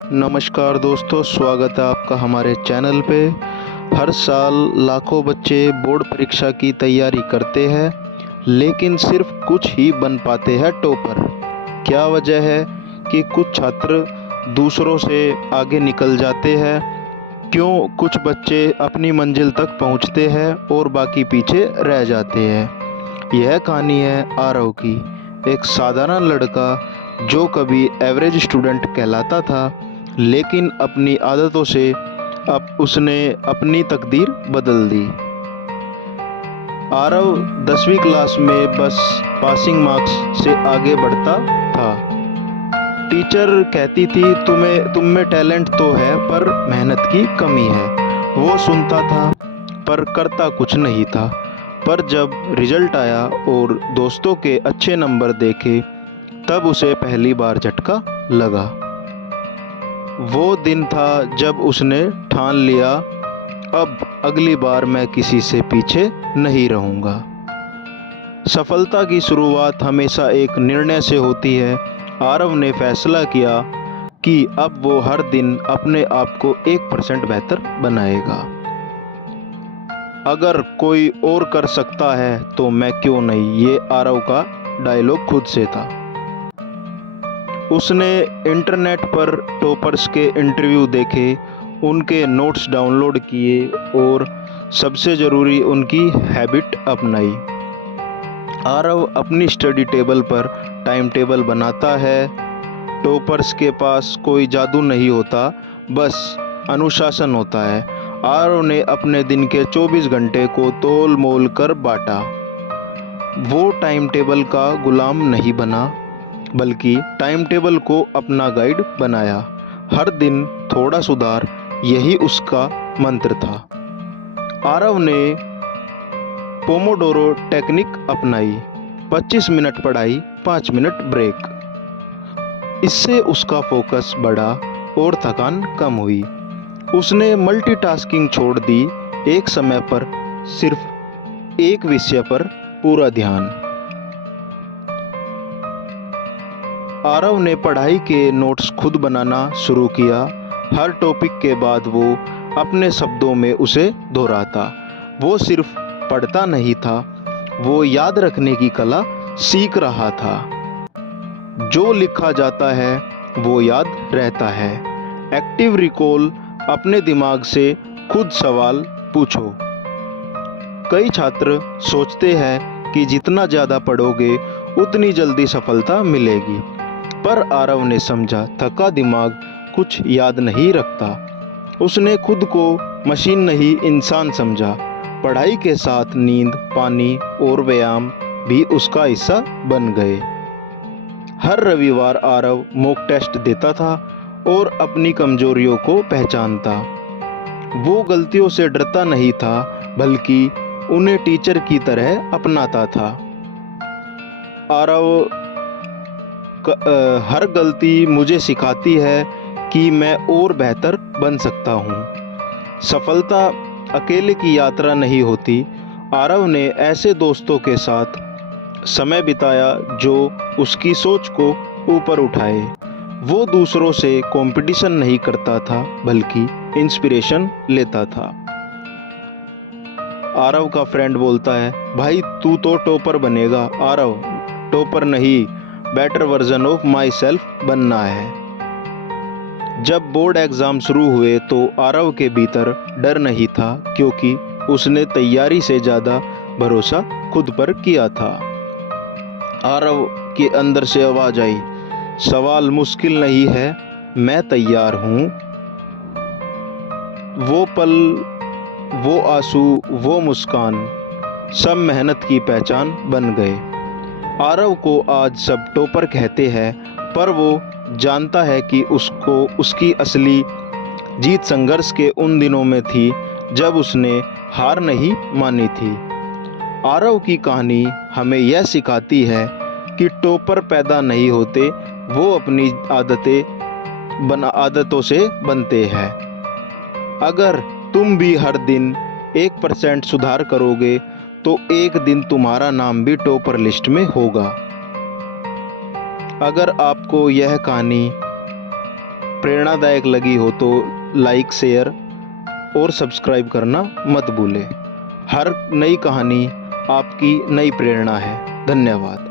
नमस्कार दोस्तों, स्वागत है आपका हमारे चैनल पे। हर साल लाखों बच्चे बोर्ड परीक्षा की तैयारी करते हैं, लेकिन सिर्फ कुछ ही बन पाते हैं टॉपर। क्या वजह है कि कुछ छात्र दूसरों से आगे निकल जाते हैं? क्यों कुछ बच्चे अपनी मंजिल तक पहुंचते हैं और बाकी पीछे रह जाते हैं? यह कहानी है आरव की, एक साधारण लड़का जो कभी एवरेज स्टूडेंट कहलाता था, लेकिन अपनी आदतों से अब उसने अपनी तकदीर बदल दी। आरव 10वीं क्लास में बस पासिंग मार्क्स से आगे बढ़ता था। टीचर कहती थी तुम में टैलेंट तो है, पर मेहनत की कमी है। वो सुनता था पर करता कुछ नहीं था। पर जब रिजल्ट आया और दोस्तों के अच्छे नंबर देखे, तब उसे पहली बार झटका लगा। वो दिन था जब उसने ठान लिया, अब अगली बार मैं किसी से पीछे नहीं रहूँगा। सफलता की शुरुआत हमेशा एक निर्णय से होती है। आरव ने फैसला किया कि अब वो हर दिन अपने आप को 1% बेहतर बनाएगा। अगर कोई और कर सकता है तो मैं क्यों नहीं, ये आरव का डायलॉग खुद से था। उसने इंटरनेट पर टॉपर्स के इंटरव्यू देखे, उनके नोट्स डाउनलोड किए और सबसे ज़रूरी उनकी हैबिट अपनाई। आरव अपनी स्टडी टेबल पर टाइम टेबल बनाता है। टॉपर्स के पास कोई जादू नहीं होता, बस अनुशासन होता है। आरव ने अपने दिन के 24 घंटे को तोल मोल कर बांटा। वो टाइम टेबल का गुलाम नहीं बना, बल्कि टाइम टेबल को अपना गाइड बनाया। हर दिन थोड़ा सुधार, यही उसका मंत्र था। आरव ने पोमोडोरो टेक्निक अपनाई। 25 मिनट पढ़ाई, 5 मिनट ब्रेक। इससे उसका फोकस बढ़ा और थकान कम हुई। उसने मल्टीटास्किंग छोड़ दी, एक समय पर सिर्फ एक विषय पर पूरा ध्यान। आरव ने पढ़ाई के नोट्स खुद बनाना शुरू किया। हर टॉपिक के बाद वो अपने शब्दों में उसे दोहराता। वो सिर्फ पढ़ता नहीं था, वो याद रखने की कला सीख रहा था। जो लिखा जाता है वो याद रहता है। एक्टिव रिकॉल, अपने दिमाग से खुद सवाल पूछो। कई छात्र सोचते हैं कि जितना ज़्यादा पढ़ोगे उतनी जल्दी सफलता मिलेगी, पर आरव ने समझा थका दिमाग कुछ याद नहीं रखता। उसने खुद को मशीन नहीं, इंसान समझा। पढ़ाई के साथ नींद, पानी और व्यायाम भी उसका हिस्सा बन गए। हर रविवार आरव मॉक टेस्ट देता था और अपनी कमजोरियों को पहचानता। वो गलतियों से डरता नहीं था, बल्कि उन्हें टीचर की तरह अपनाता था। आरव हर गलती मुझे सिखाती है कि मैं और बेहतर बन सकता हूँ। सफलता अकेले की यात्रा नहीं होती। आरव ने ऐसे दोस्तों के साथ समय बिताया जो उसकी सोच को ऊपर उठाए। वो दूसरों से कंपटीशन नहीं करता था, बल्कि इंस्पिरेशन लेता था। आरव का फ्रेंड बोलता है, भाई तू तो टॉपर बनेगा। आरव, टॉपर नहीं, better version of my self बनना है। जब बोर्ड एग्ज़ाम शुरू हुए तो आरव के भीतर डर नहीं था, क्योंकि उसने तैयारी से ज़्यादा भरोसा खुद पर किया था। आरव के अंदर से आवाज़ आई, सवाल मुश्किल नहीं है, मैं तैयार हूँ। वो पल, वो आंसू, वो मुस्कान, सब मेहनत की पहचान बन गए। आरव को आज सब टॉपर कहते हैं, पर वो जानता है कि उसको उसकी असली जीत संघर्ष के उन दिनों में थी जब उसने हार नहीं मानी थी। आरव की कहानी हमें यह सिखाती है कि टॉपर पैदा नहीं होते, वो अपनी आदतों से बनते हैं। अगर तुम भी हर दिन 1% सुधार करोगे तो एक दिन तुम्हारा नाम भी टॉपर लिस्ट में होगा। अगर आपको यह कहानी प्रेरणादायक लगी हो तो लाइक, शेयर और सब्सक्राइब करना मत भूलें। हर नई कहानी आपकी नई प्रेरणा है। धन्यवाद।